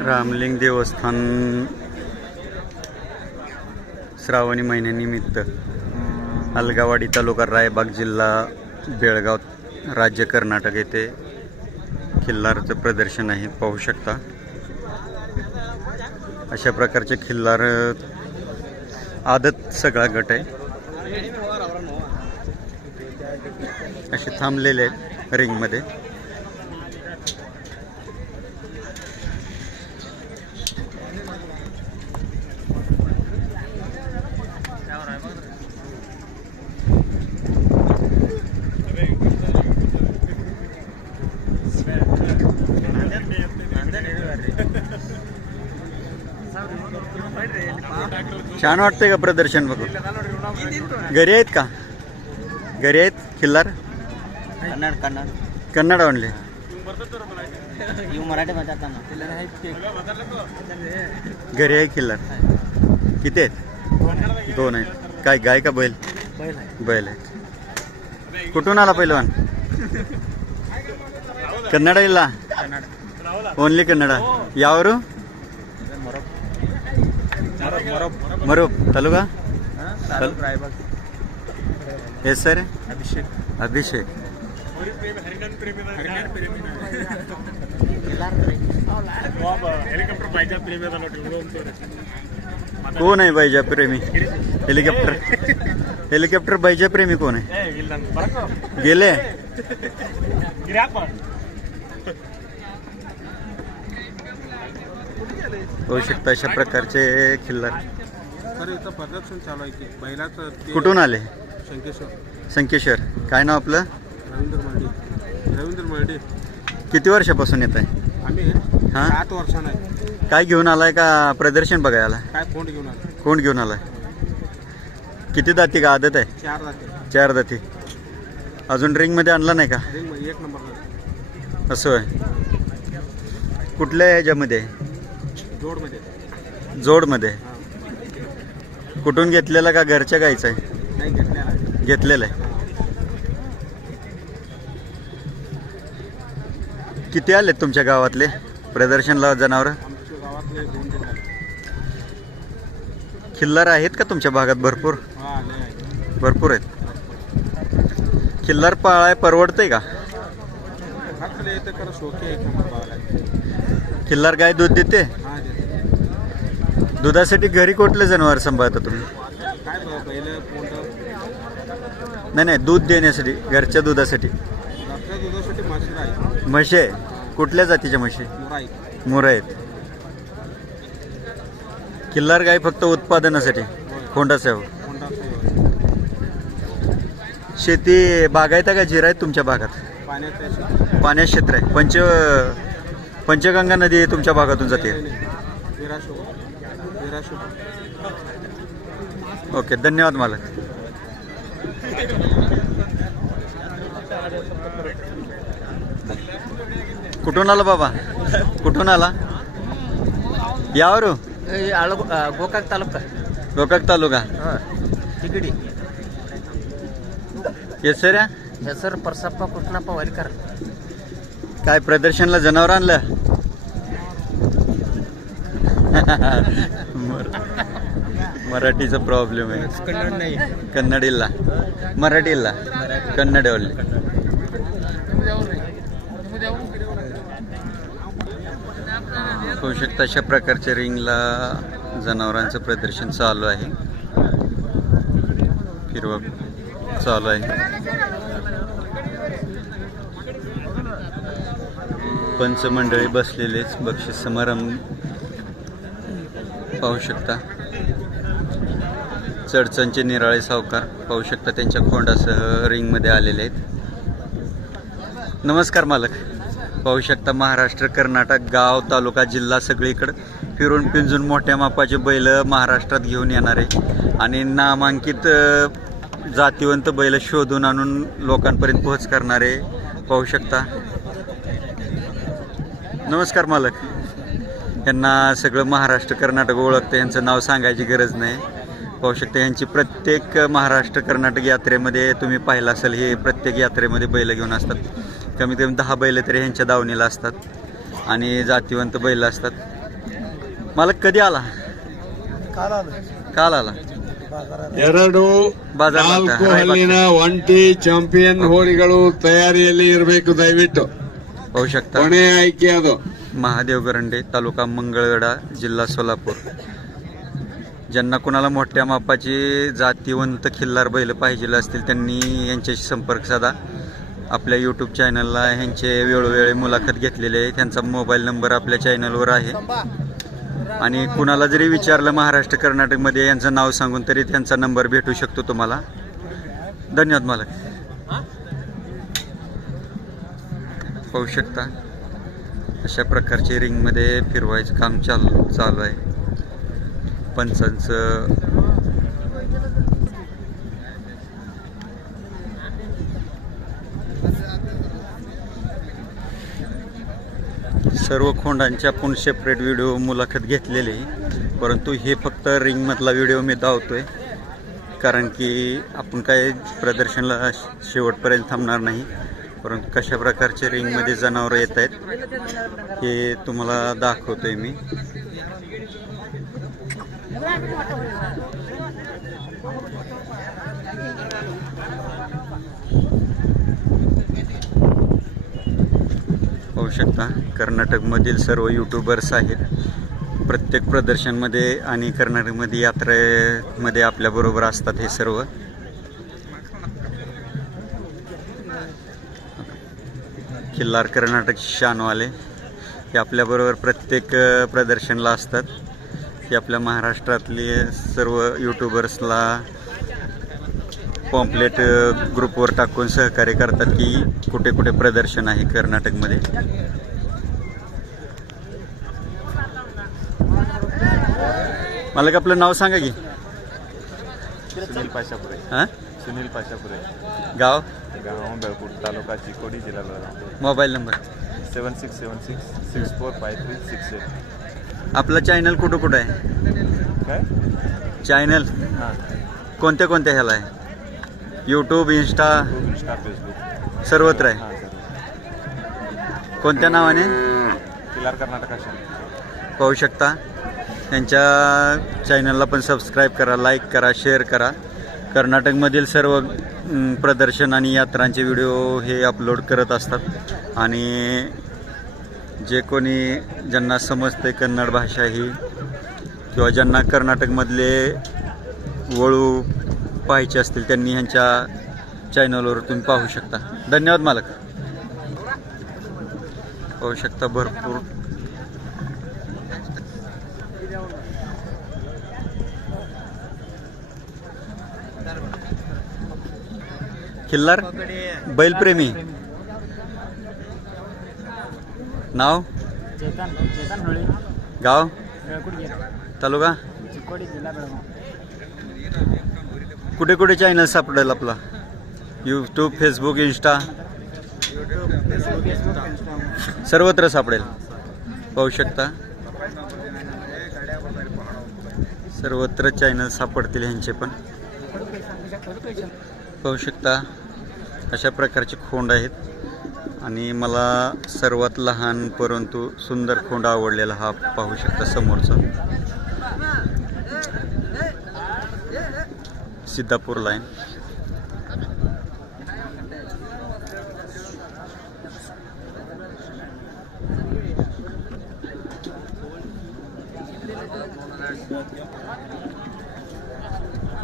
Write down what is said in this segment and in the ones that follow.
रामलिंग देवस्थान श्रावणी महिन्यानिमित्त अलगावाडी तालुका रायबाग जिल्हा बेळगाव राज्य कर्नाटक येथे खिल्लारचं प्रदर्शन आहे. पाहू शकता. अशा प्रकारचे खिल्लार आदत सगळा गट आहे. असे थांबलेले आहेत रिंगमध्ये. छान वाटतंय का प्रदर्शन बघू घरी आहेत का? घरी आहेत? खिल्लार? कन्नड कन्नड. कन्नड ओनली घरी आहे खिल्लार. किती आहेत? दोन आहेत. काय गाय का बैल? बैल आहेत कुठून आला पहिलवान कन्नड. येला ಓನ್ಲಿ ಕನ್ನಡ ಯಾವರು ಮರೂಪ್ ತಲುಗ ಹೆಸರು ಅಭಿಷೇಕ್ ಅಭಿಷೇಕ್ हेलिकॉप्टर पाहिजे प्रेमी झाला कोण आहे बैजा प्रेमी हेलिकॉप्टर हेलिकॉप्टर बैजा प्रेमी कोण आहे गेले होऊ शकतं अशा प्रकारचे खिल्लार. तर इथं प्रदर्शन चालू आहे की बैलाचं ते कुठून आले? शंकेश्वर. संकेश्वर काय नाव आपलं? रवींद्र मर्डी रवींद्र मर्डी किती वर्षापासून येत आहे? आम्ही हा? सात वर्षानं आहे. काय घेऊन आलाय का प्रदर्शन बघायला? काय फोन घेऊन आलो? कोण घेऊन आलाय? किती दाती का आदत आहे? चार जाते चार दाती. अजून रिंगमध्ये आणला नाही का? रिंग एक नंबर असं आहे कुठल्या ह्याच्यामध्ये? जोडमध्ये जोडमध्ये. कुठून घेतलेला का घरच्या गायचं आहे? नाही घेतलेला आहे. घेतलेलं आहे. किती आले तुमच्या गावातले प्रदर्शनला जनावर? आमच्या गावातले दोन. खिल्लार आहेत का तुमच्या भागात? भरपूर? हा लय आहे भरपूर आहेत. खिल्लार पाळाय परवडतंय का? खरं शोके बघायला खिल्लार गाय दूध देते? दुधासाठी घरी कुठले जनावर सांभाळता तुम्ही? नाही नाही दूध देण्यासाठी घरच्या दुधासाठी. म्हशी आहे. कुठल्या जातीच्या म्हशी? मुरा आहेत. किल्लार गाय फक्त उत्पादनासाठी? खोंडासाहेब साहेब शेती बागायता का? जिरा आहे तुमच्या भागात? पाण्यात क्षेत्र आहे. पंच पंचगंगा नदी तुमच्या भागातून जाते. ओके धन्यवाद मला कुठून आला बाबा? कुठून आला? यावर? गोकाक तालुका. गोकाक तालुका. तिकडी. येस सर या सर परसाप्पा कृष्णाप्पा वारीकर काय प्रदर्शनला जनावर आणलं? मराठीचा प्रॉब्लेम आहे. कन्नड नाही. कन्नड इल्ला मराठी इल्ला कन्नड वाले होऊ शकतं अशा प्रकारच्या रिंगला जनावरांचं प्रदर्शन चालू आहे. फिरवा चालू आहे. पंचमंडळी बसलेलेच बक्षीस समारंभ. पाहू शकता. चडचणचे निराळे सावकार पाहू शकता त्यांच्या खोंडासह रिंगमध्ये आलेले आहेत. नमस्कार मालक. पाहू शकता महाराष्ट्र कर्नाटक गाव तालुका जिल्हा सगळीकडं फिरून पिंजून मोठ्या मापाचे बैल महाराष्ट्रात घेऊन येणारे आणि नामांकित जातीवंत बैल शोधून आणून लोकांपर्यंत पोहोच करणारे पाहू शकता. नमस्कार मालक. यांना सगळं महाराष्ट्र कर्नाटक ओळखतं यांचं नाव सांगायची गरज नाही. पाहू शकता यांची प्रत्येक महाराष्ट्र कर्नाटक यात्रेमध्ये तुम्ही पाहिलं असेल हे प्रत्येक यात्रेमध्ये बैल घेऊन असतात कमीत कमी दहा बैल तरी ह्यांच्या दावणीला असतात आणि जातीवंत बैल असतात मला कधी आला काल आला ಎರಡು ಬಾಜಾರ್ ಮಾತ್ರ. ನಾಲ್ಕು ಹಲ್ಲಿನ ಒಂಟಿ ಚಾಂಪಿಯನ್ ಹೋರಿಗಳು ತಯಾರಿಯಲ್ಲಿ ಇರಬೇಕು ದಯವಿಟ್ಟು पाहू शकता ಕೊನೆ ಆಯ್ಕೆ ಅದು महादेव गरंडे तालुका मंगळवेढा जिल्हा सोलापूर ज्यांना कुणाला मोठ्या मापाची जातीवंत खिल्लार बैल पाहिजे असतील त्यांनी यांच्याशी संपर्क साधा. आपल्या यूट्यूब चॅनलला ह्यांचे वेळोवेळी मुलाखत घेतलेले आहे. त्यांचा मोबाईल नंबर आपल्या चॅनलवर आहे. आणि कुणाला जरी विचारलं महाराष्ट्र कर्नाटकमध्ये यांचं नाव सांगून तरी त्यांचा नंबर भेटू शकतो तुम्हाला. धन्यवाद मालक. पाहू शकता अशा प्रकारचे रिंगमध्ये फिरवायचं काम चालू चालू आहे. पंचांचं सर्व खोंडांच्या आपण सेपरेट व्हिडिओ मुलाखत घेतलेली. आहे. परंतु हे फक्त रिंगमधला व्हिडिओ मी धावतोय कारण की आपण काय प्रदर्शनला शेवटपर्यंत थांबणार नाही. परंतु कशा प्रकारचे रिंगमध्ये जनावरं येत आहेत हे तुम्हाला दाखवतोय मी. पाहू शकता कर्नाटकमधील सर्व यूट्यूबर्स आहेत. प्रत्येक प्रदर्शनमध्ये आणि कर्नाटकमध्ये यात्रेमध्ये आपल्याबरोबर असतात हे सर्व. किल्लार कर्नाटक शानवाले. हे आपल्याबरोबर प्रत्येक प्रदर्शनला असतात. हे आपल्या महाराष्ट्रातले सर्व यूट्यूबर्सला पॉम्पलेट ग्रुपवर टाकून सहकार्य करतात की कुठे कुठे प्रदर्शन आहे कर्नाटकमध्ये. मला का आपलं नाव सांगा की. सुनील पाशापुरे. हां? सुनील पाशापुरे. गाव? गाव बेळपूर तालुका चिकोडी जिल्हा mobile number. Seven six seven six six four five three six eight आपलं चॅनल कुठं कुठं आहे? काय? चॅनल हां. कोणत्या कोणत्या ह्याला आहे? यूट्यूब इन्स्टा इंस्टा फेसबुक सर्वत्र आहे. हां सर कोणत्या नावाने? किल्लार कर्नाटक पाहू शकता. त्यांच्या चॅनलला पण सबस्क्राईब करा लाईक करा शेअर करा. कर्नाटकमधील सर्व अं, प्रदर्शन आणि यात्रांचे व्हिडिओ हे अपलोड करत असतात. आणि जे कोणी ज्यांना समजते कन्नड भाषा ही किंवा ज्यांना कर्नाटकमधले वळू पाहायचे असतील त्यांनी ह्यांच्या चॅनलवर तुम्ही पाहू शकता. धन्यवाद मालक. पाहू शकता भरपूर. खिल्लार? बैलप्रेमी. नाव? चेतन चेतन होळी गाव? तालुका? चिकोडी जिल्हा बेळगाव. कुठे कुठे चॅनल सापडेल आपला? यूट्यूब फेसबुक इंस्टा सर्वत्र सापडेल. पाहू शकता. सर्वत्र चॅनल सापडतील ह्यांचे पण. पाहू शकता. अशा प्रकारचे खोंड आहेत. आणि मला सर्वात लहान परंतु सुंदर खोंड आवडलेला हा पाहू शकता समोरचा. सिद्धापूर लाईन.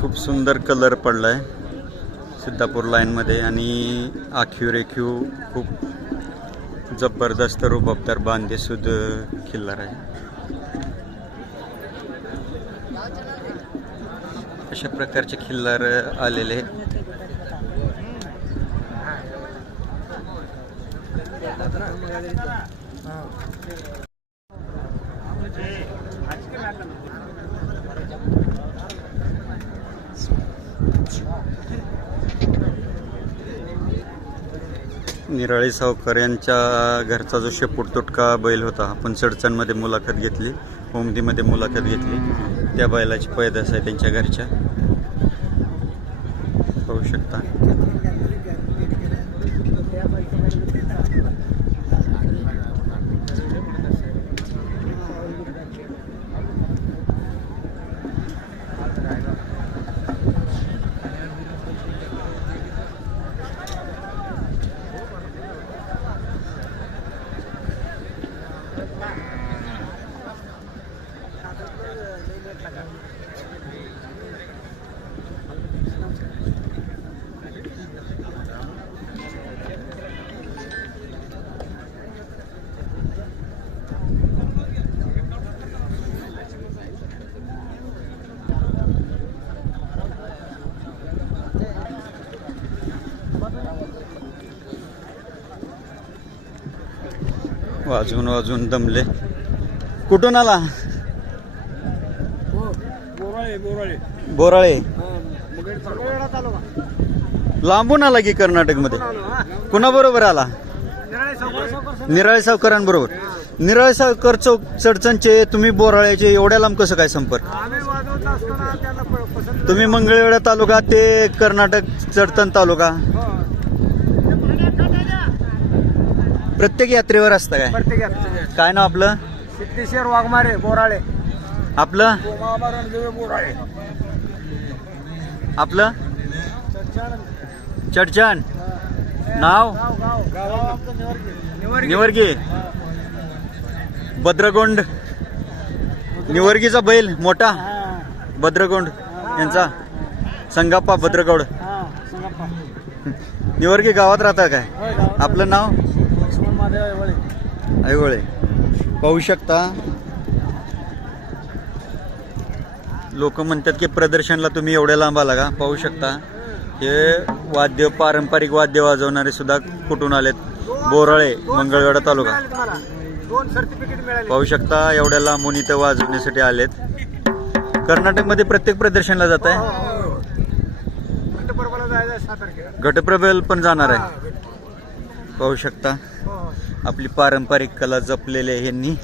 खूप सुंदर कलर पडलाय. सिद्धापूर लाईनमध्ये आणि आखीव रेखीव खूप जबरदस्त रुबाबदार बांधेसुद खिल्लार आहे. अशा प्रकारचे खिल्लार आलेले आहेत. निराळी सावकर यांच्या घरचा जो शेपूट तुटका बैल होता आपण चडचणमध्ये मुलाखत घेतली ओमदीमध्ये मुलाखत घेतली. त्या बैलाची पैदास आहे त्यांच्या घरच्या. पाहू शकता. वाजवून वाजवून दमले. कुठून आला? बोराळे बोराळे. लांबून आला की कर्नाटकमध्ये? कुणाबरोबर आला? निराळे सावकरांबरोबर. निराळे सावकर चौक चडचणचे तुम्ही बोराळ्याचे एवढ्या लांब कसं काय संपर्क? तुम्ही मंगळवेढा तालुका ते कर्नाटक चडचण तालुका? प्रत्येक यात्रेवर असतं काय? प्रत्येक काय नाव आपलं? सिद्धेश्वर वाघमारे बोराळे. आपलं? बोराळे. आपलं? चडचण. नाव? निवर्गी भद्रगोंड. निवर्गीचा बैल मोठा. भद्रगोंड. यांचा. संगाप्पा भद्रगौड. निवर्गी गावात राहता काय? आपलं नाव? ऐवळे पाहू शकता. लोक म्हणतात की प्रदर्शनला तुम्ही एवढ्या लांब आला का पाहू शकता. हे वाद्य पारंपरिक वाद्य वाजवणारे सुद्धा कुठून आलेत? बोराळे मंगळवेढा तालुका. पाहू शकता एवढ्या लांबून इथं वाजवण्यासाठी आलेत. कर्नाटकमध्ये प्रत्येक प्रदर्शनला जात आहे? घटप्रबल पण जाणार आहे. पाहू शकता. आपली पारंपरिक कला जपलेली आहे यांनी.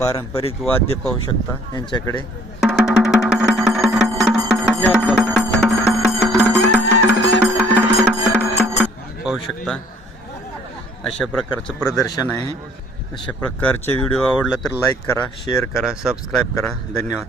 पारंपरिक वाद्य पाहू शकता यांच्याकडे. पाहू शकता. अशा प्रकारचं प्रदर्शन आहे. अशा प्रकारचे व्हिडिओ आवडला तर लाईक करा शेअर करा सबस्क्राईब करा. धन्यवाद.